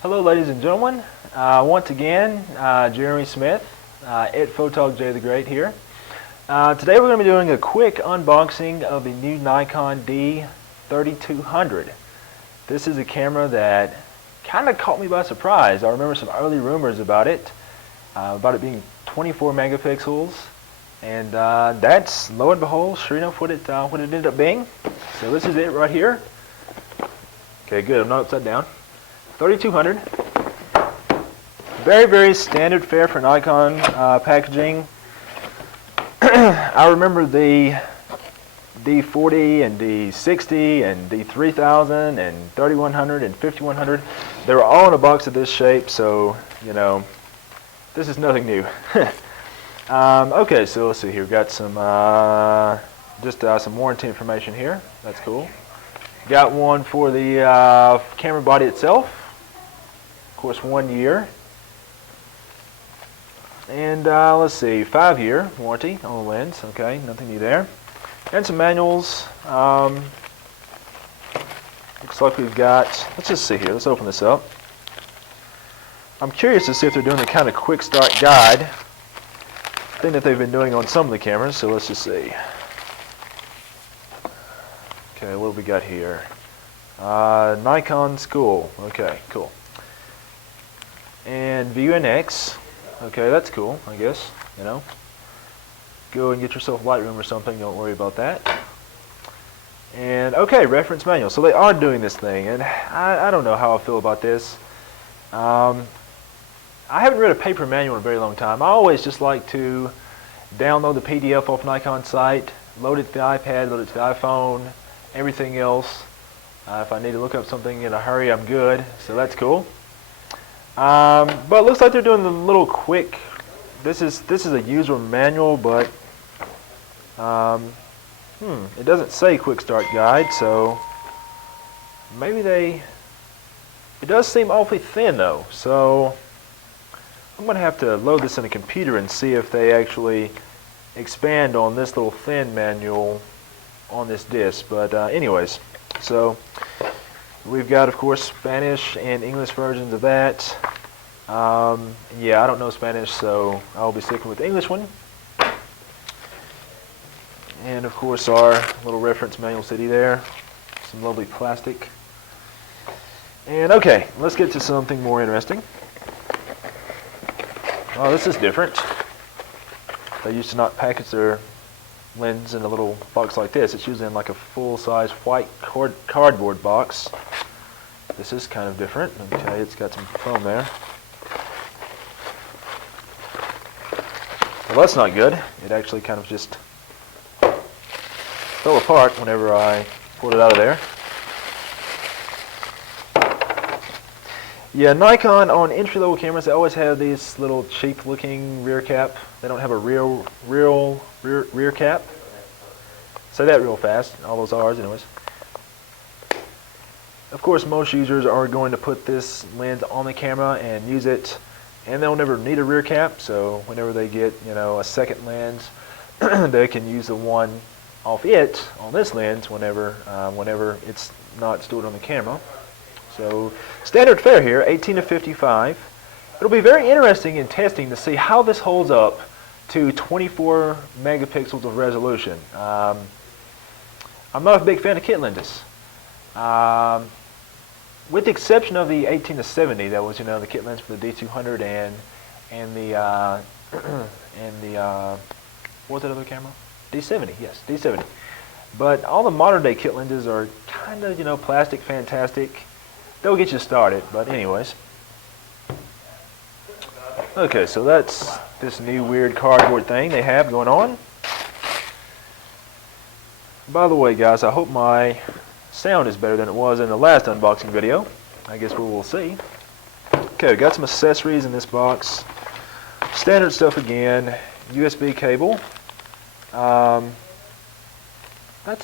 Hello ladies and gentlemen, once again, Jeremy Smith, at Photog J the Great here. Today we're going to be doing a quick unboxing of the new Nikon D3200. This is a camera that kind of caught me by surprise. I remember some early rumors about it being 24 megapixels, and that's, lo and behold, sure enough what it ended up being. So this is it right here. Okay, good, I'm not upside down. 3200. Very, very standard fare for Nikon packaging. I remember the D40 and D60 and D3000 and 3100 and 5100. They were all in a box of this shape, so, you know, this is nothing new. Okay, so let's see here. We've got some, some warranty information here. That's cool. Got one for the camera body itself. Of course, 1 year. And let's see, 5-year warranty on the lens. Okay, nothing new there. And some manuals. Looks like we've got, let's just see here, let's open this up. I'm curious to see if they're doing the kind of quick start guide thing that they've been doing on some of the cameras, so let's just see. Okay, what have we got here? Nikon School. Okay, cool. And View NX. Okay, that's cool, I guess, you know. Go and get yourself Lightroom or something, don't worry about that. And, okay, reference manual. So they are doing this thing, and I don't know how I feel about this. I haven't read a paper manual in a very long time. I always just like to download the PDF off Nikon's site, load it to the iPad, load it to the iPhone, everything else. If I need to look up something in a hurry, I'm good, so that's cool. But it looks like they're doing the little quick. This is a user manual, but it doesn't say quick start guide, so maybe they. It does seem awfully thin though, so I'm gonna have to load this in a computer and see if they actually expand on this little thin manual on this disc. But anyways, so we've got, of course, Spanish and English versions of that. Yeah, I don't know Spanish, so I'll be sticking with the English one. And, of course, our little reference manual CD there. Some lovely plastic. And, okay, let's get to something more interesting. Oh, this is different. They used to not package their lens in a little box like this. It's usually in like a full-size white cardboard box. This is kind of different. Okay, it's got some foam there. Well, that's not good. It actually kind of just fell apart whenever I pulled it out of there. Yeah, Nikon on entry-level cameras, they always have these little cheap-looking rear cap. They don't have a real rear cap. Say that real fast. All those R's, anyways. Of course, most users are going to put this lens on the camera and use it, and they'll never need a rear cap. So whenever they get, you know, a second lens, they can use the one off it on this lens whenever it's not stored on the camera. So standard fare here, 18 to 55. It'll be very interesting in testing to see how this holds up to 24 megapixels of resolution. I'm not a big fan of kit lenses. With the exception of the 18 to 70, that was, you know, the kit lens for the D200 and the what was that other camera? D70, yes, D70. But all the modern day kit lenses are kind of, you know, plastic fantastic. They'll get you started, but anyways. Okay, so that's this new weird cardboard thing they have going on. By the way, guys, I hope my sound is better than it was in the last unboxing video. I guess we will see. Okay, got some accessories in this box. Standard stuff again. USB cable. That's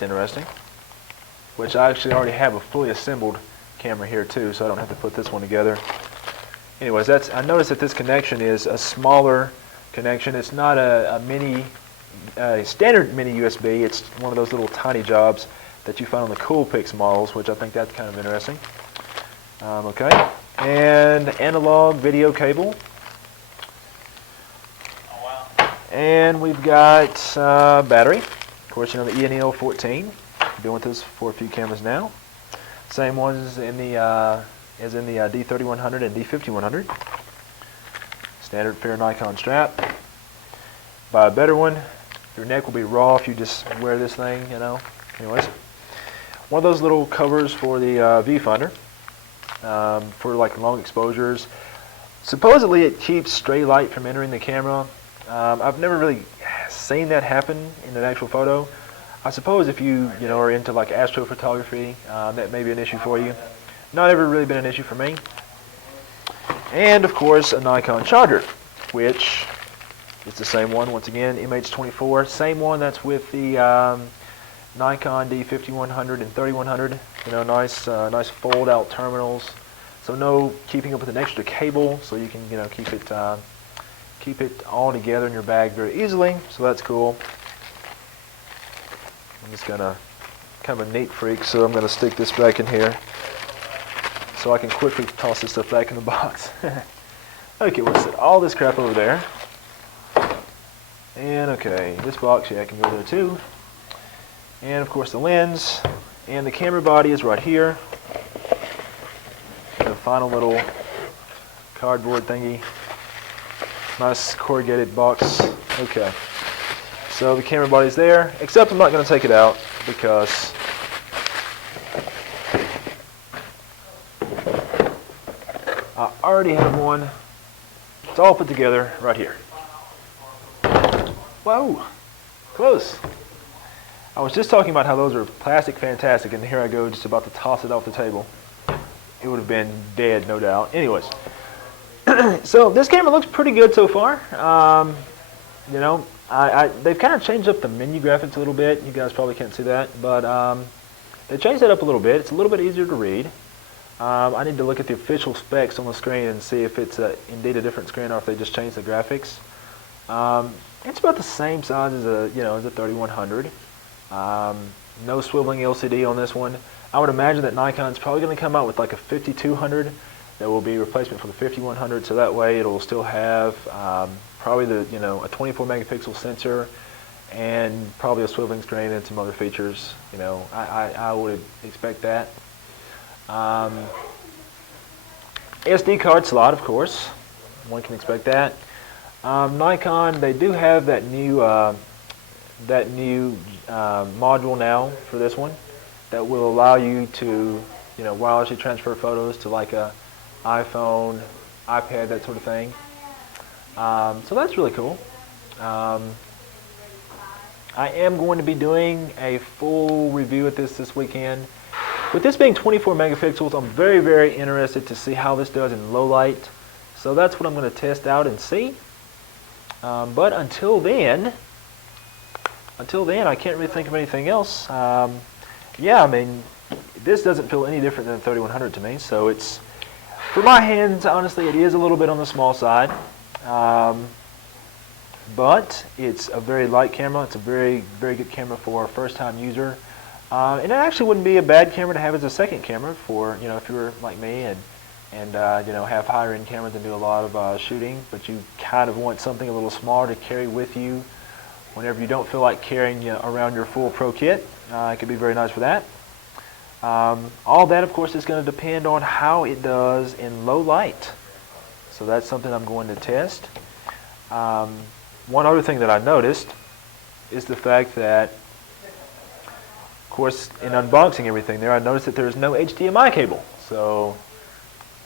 interesting. Which I actually already have a fully assembled camera here too, so I don't have to put this one together. Anyways, I noticed that this connection is a smaller connection. It's not a standard mini USB. It's one of those little tiny jobs that you find on the Coolpix models, which I think that's kind of interesting. Okay, and analog video cable. And we've got battery. Of course, you know, the ENEL 14. Been with this for a few cameras now. Same ones in the as in the D3100 and D5100. Standard fair Nikon strap. Buy a better one. Your neck will be raw if you just wear this thing, you know. Anyways, one of those little covers for the viewfinder for like long exposures. Supposedly it keeps stray light from entering the camera. I've never really seen that happen in an actual photo. I suppose if you know are into like astrophotography, that may be an issue for you. Not ever really been an issue for me. And of course a Nikon charger, which is the same one once again, MH24, same one that's with the Nikon D5100 and 3100. You know, nice fold out terminals. So no keeping up with an extra cable, so you can keep it all together in your bag very easily. So that's cool. I'm just gonna kind of a neat freak, so I'm gonna stick this back in here so I can quickly toss this stuff back in the box. Okay, we'll set all this crap over there. And okay, this box, yeah, can go there too. And of course the lens and the camera body is right here. The final little cardboard thingy. Nice corrugated box. Okay. So the camera body's there, except I'm not going to take it out because I already have one. It's all put together right here. Whoa, close. I was just talking about how those are plastic fantastic, and here I go just about to toss it off the table. It would have been dead, no doubt. Anyways, so this camera looks pretty good so far. You know, they've kind of changed up the menu graphics a little bit. You guys probably can't see that, but they changed that up a little bit. It's a little bit easier to read. I need to look at the official specs on the screen and see if it's indeed a different screen or if they just changed the graphics. It's about the same size as a as a 3100. No swiveling LCD on this one. I would imagine that Nikon's probably going to come out with like a 5200 that will be a replacement for the 5100. So that way it'll still have probably the a 24 megapixel sensor and probably a swiveling screen and some other features. I would expect that. SD card slot, of course. One can expect that. Nikon, they do have that new module now for this one that will allow you to wirelessly transfer photos to like a iPhone, iPad, that sort of thing. So that's really cool. I am going to be doing a full review of this weekend. With this being 24 megapixels, I'm very, very interested to see how this does in low light. So that's what I'm going to test out and see. But until then, I can't really think of anything else. Yeah, I mean, this doesn't feel any different than the 3100 to me. So it's, for my hands, honestly, it is a little bit on the small side. But it's a very light camera. It's a very, very good camera for a first-time user. And it actually wouldn't be a bad camera to have as a second camera for, if you were like me and have higher-end cameras and do a lot of shooting, but you kind of want something a little smaller to carry with you whenever you don't feel like carrying around your full pro kit. It could be very nice for that. All that, of course, is going to depend on how it does in low light. So that's something I'm going to test. One other thing that I noticed is the fact that, of course, in unboxing everything there, I noticed that there's no HDMI cable. So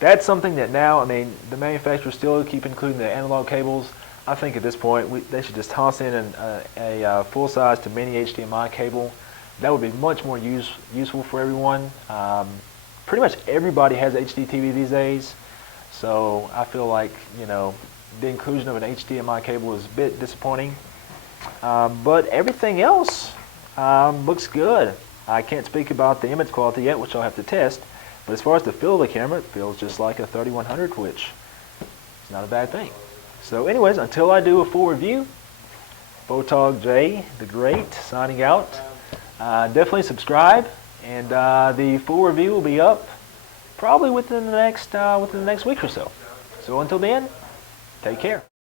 that's something that now, I mean, the manufacturers still keep including the analog cables. I think at this point, they should just toss in a full-size to mini HDMI cable. That would be much more useful for everyone. Pretty much everybody has HD TV these days. So I feel like, the inclusion of an HDMI cable is a bit disappointing. But everything else looks good. I can't speak about the image quality yet, which I'll have to test. But as far as the feel of the camera, it feels just like a 3100, which is not a bad thing. So anyways, until I do a full review, Photog J the Great signing out. Definitely subscribe, and the full review will be up probably within the next week or so. So until then, take care.